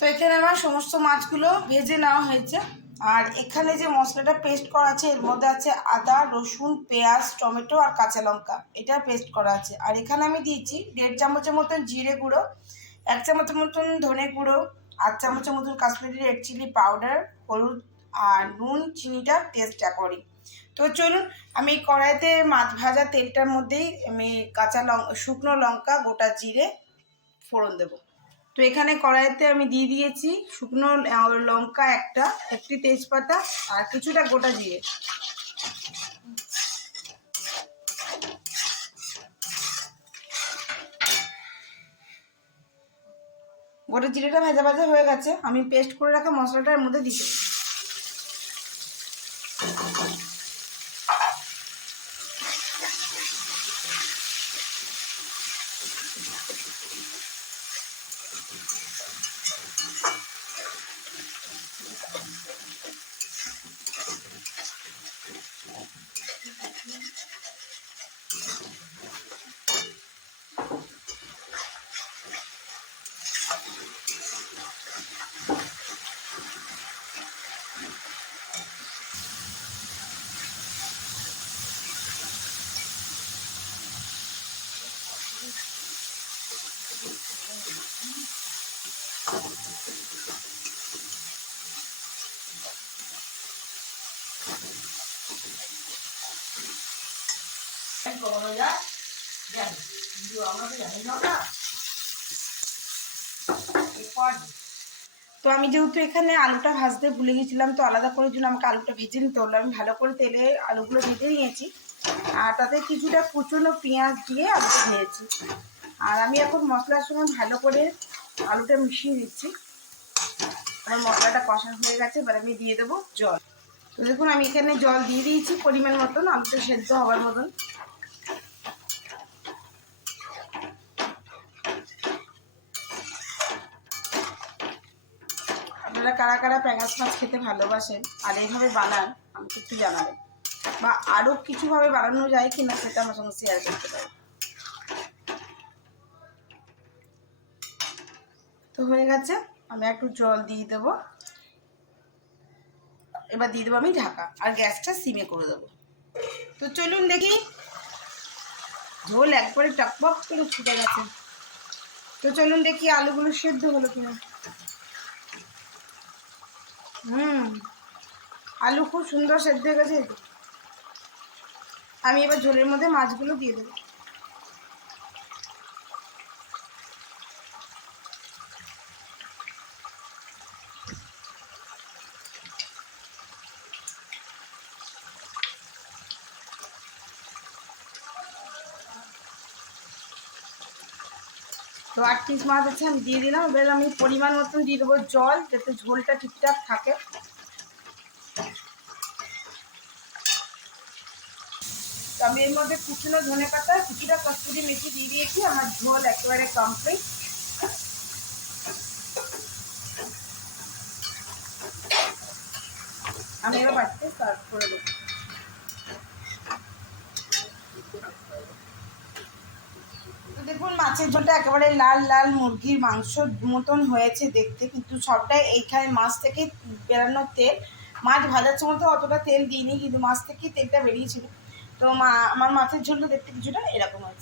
তো এখানে আমার সমস্ত মাছগুলো ভেজে নেওয়া হয়েছে। আর এখানে যে মশলাটা পেস্ট করা আছে এর মধ্যে আছে আদা, রসুন, পেঁয়াজ, টমেটো আর কাঁচা লঙ্কা, এটা পেস্ট করা আছে। আর এখানে আমি দিয়েছি 1.5 চামচের মতন জিরে গুঁড়ো, 1 চামচের মতন ধনে গুঁড়ো, 8 চামচের মতন কাশ্মীরি রেড চিলি পাউডার, হলুদ আর নুন, চিনিটা টেস্ট অ্যাকর্ডিং। তো চলুন আমি কড়াইতে মাছ ভাজা তেলটার মধ্যেই আমি শুকনো লঙ্কা, গোটা জিরে ফোড়ন দেবো। তো এখানে কড়াইতে আমি দিয়ে দিয়েছি শুকনো লঙ্কা একটি তেজপাতা আর কিছুটা গোটা জিরে। গোটা জিরেটা ভাজা ভাজা হয়ে গেছে, আমি পেস্ট করে রাখা মশলাটার মধ্যে দিয়ে দেবো। তো আমি যেহেতু এখানে আলুটা ভাজতে ভুলে গেছিলাম, তো আলাদা করে জন্য আমাকে আলুটা ভেজে নিতে হলো। আমি ভালো করে তেলে আলুগুলো ভেজে নিয়েছি আর তাতে কিছুটা কুচনো পেঁয়াজ দিয়ে আলুটা ভেজেছি। আর আমি এখন মশলার সঙ্গে ভালো করে আলুটা মিশিয়ে দিচ্ছি। আমার মশলাটা কষা হয়ে গেছে, এবার আমি দিয়ে দেবো জল। তো দেখুন আমি এখানে জল দিয়ে দিয়েছি পরিমাণ মতন, আলুটা সেদ্ধ হওয়ার মতন। আপনারা কারা কারা প্যাঙাশ মাছ খেতে ভালোবাসেন আর এইভাবে বানান আমাকে একটু জানাবেন, বা আরও কিছুভাবে বানানো যায় কিনা সেটা আমার সঙ্গে শেয়ার করতে পারেন। তো হয়ে গেছে, আমি একটু জল দিয়ে দেবো। এবার দিয়ে দেবো আমি ঢাকা আর গ্যাসটা সিমে করে দেবো। তো চলুন দেখি, ঝোল একবারে টকবক করে ছুটে গেছে। তো চলুন দেখি আলুগুলো সেদ্ধ হলো কিনা। আলু খুব সুন্দর সেদ্ধ হয়ে গেছে। আমি এবার ঝোলের মধ্যে মাছগুলো দিয়ে দেবো। তো 8 পিস মাছ আছে, আমি দিয়ে দিলাম। এবার আমি পরিমাণ মতন দিয়ে দেবো জল, যাতে ঝোলটা ঠিকঠাক থাকে। তো আমি এর মধ্যে কুচনো ধনেপাতা, কিছুটা কস্তুরি মেথি দিয়ে দিয়েছি। আমার ঝোল একেবারে কমপ্লিট। আমি এবার বাড়িতে সার্ভ করে দেবো। তো দেখুন মাছের ঝোলটা একেবারে লাল লাল মুরগির মাংস মতন হয়েছে দেখতে, কিন্তু সবটাই এইখানে মাছ থেকে বেরানোর তেল। মাছ ভাজার সময় তো অতটা তেল দিইনি, কিন্তু মাছ থেকেই তেলটা বেরিয়েছিল। তো আমার মাছের ঝোলটা দেখতে কিছুটা এরকম হয়েছে।